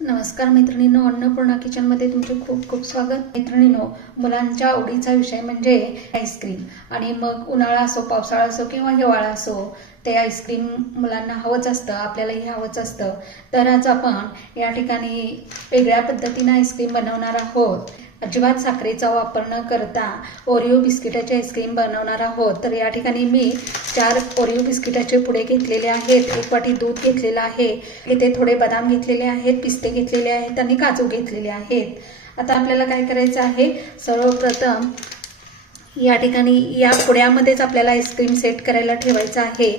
नमस्कार मैत्रिणींनो, अन्नपूर्णा किचनमध्ये तुमचे खूप खूप स्वागत। मैत्रिणींनो, मुलांच्या आवडीचा विषय म्हणजे आईस्क्रीम। आणि मग उन्हाळा असो, पावसाळा असो किंवा हिवाळा असो, ते आईस्क्रीम मुलांना हवंच असतं, आपल्यालाही हवंच असतं। तर आज आपण या ठिकाणी वेगळ्या पद्धतीने आईस्क्रीम बनवणार आहोत। अजिबात साखरेचा वापर न करता ओरिओ बिस्किटाचे आईस्क्रीम बनवणार आहोत। तर या ठिकाणी मी 4 ओरिओ बिस्किटाचे पुडे घेतलेले आहेत, 1 वाटी दूध घेतलेलं आहे, इथे थोडे बदाम घेतलेले आहेत, पिस्ते घेतलेले आहेत आणि काजू घेतलेले आहेत। आता आपल्याला काय करायचं आहे, सर्वप्रथम या ठिकाणी या पुड्यामध्येच आपल्याला आईस्क्रीम सेट करायला ठेवायचा आहे।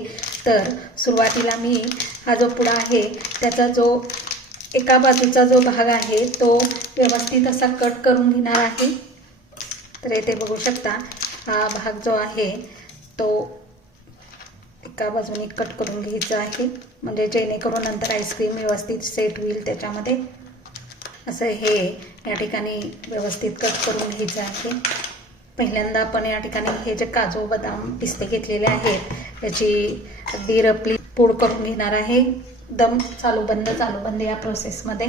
तर सुरुवातीला मी हा जो पुडा आहे त्याचा जो एका बाजूचा जो भाग आहे तो व्यवस्थित असा कट करून घेणार आहे। तर इथे बघू शकता, हा भाग जो आहे तो एका बाजूने कट करून घ्यायचा आहे, म्हणजे जेणेकरून नंतर आईस्क्रीम व्यवस्थित सेट होईल त्याच्यामध्ये। असं हे या ठिकाणी व्यवस्थित कट करून घ्यायचं आहे। पहिल्यांदा आपण या ठिकाणी हे जे काजू बदाम पिस्ते घेतलेले आहेत याची अगदी रफली पूड करून घेणार आहे। एकदम चालू बंद या प्रोसेसमध्ये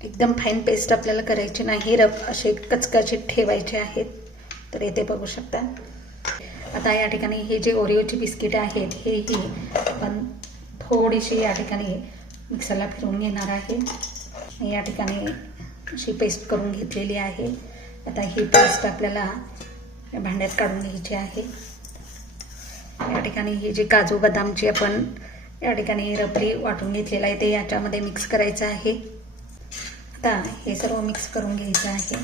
एकदम फाईन पेस्ट आपल्याला करायची नाही, रफ असे कचकचित ठेवायचे आहेत। तर इथे बघू शकता। आता या ठिकाणी हे जे ओरिओची बिस्किट आहेत हेही आपण थोडीशी या ठिकाणी मिक्सरला फिरवून घेणार आहे। या ठिकाणी अशी पेस्ट करून घेतलेली आहे। आता ही पेस्ट आपल्याला भांड्यात काढून घ्यायची आहे। या ठिकाणी ही जी काजू बदामची आपण या ठिकाणी रबडी वाटून घेतलेला आहे ते याच्यामध्ये मिक्स करायचं आहे। आता हे सर्व मिक्स करून घ्यायचं आहे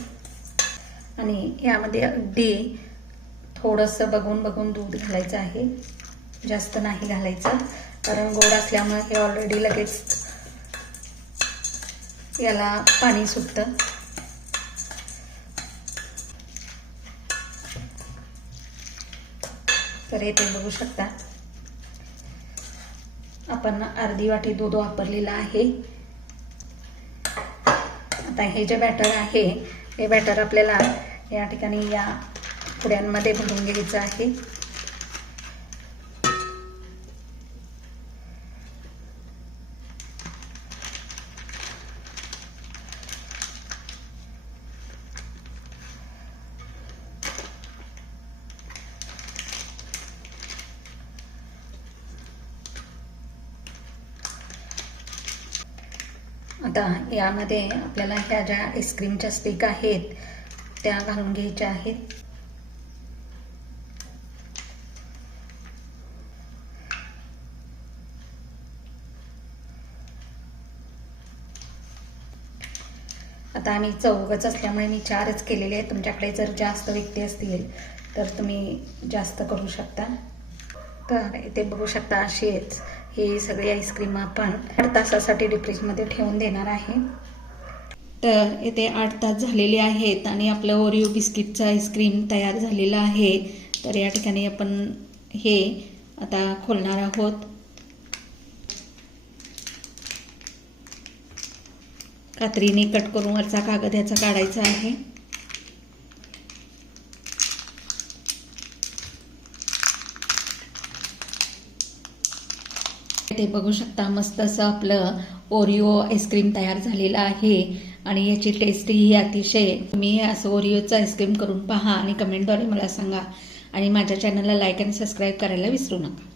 आणि यामध्ये अगदी थोडंसं बघून दूध घालायचं आहे, जास्त नाही घालायचं, कारण गोड असल्यामुळे हे ऑलरेडी लगेच याला पाणी सुटतं। तर इथे बघू शकता आपण अर्धी वाटी दूध वापरलेलं आहे। आता हे जे बॅटर आहे हे बॅटर आपल्याला या ठिकाणी या पुड्यांमध्ये भरून घ्यायचं आहे। आता यामध्ये आपल्याला ह्या ज्या आईस्क्रीमच्या स्टिक आहेत त्या घालून घ्यायच्या आहेत। आता आम्ही चौघच असल्यामुळे मी 4च केलेले आहेत। तुमच्याकडे जर जास्त व्यक्ती असतील तर तुम्ही जास्त करू शकता। तर इथे बघू शकता अशीच ही सगळी आईस्क्रीम आपण 8 तासासाठी डीप फ्रीजमध्ये ठेवून देणार आहे। तर इथे 8 तास झालेले आहेत आणि आपलं ओरिओ बिस्किटचं आईस्क्रीम तयार झालेलं आहे। तर या ठिकाणी आपण हे आता खोलणार आहोत। कात्रीने कट करून वरचा कागद याचा काढायचा आहे। ते बघू शकता, मस्त असं आपलं ओरिओ आईस्क्रीम तयार झालेलं आहे आणि याची टेस्ट ही अतिशय। तुम्ही असं ओरिओचं आईस्क्रीम करून पहा आणि कमेंटद्वारे मला सांगा आणि माझ्या चॅनलला लाईक आणि सबस्क्राईब करायला विसरू नका।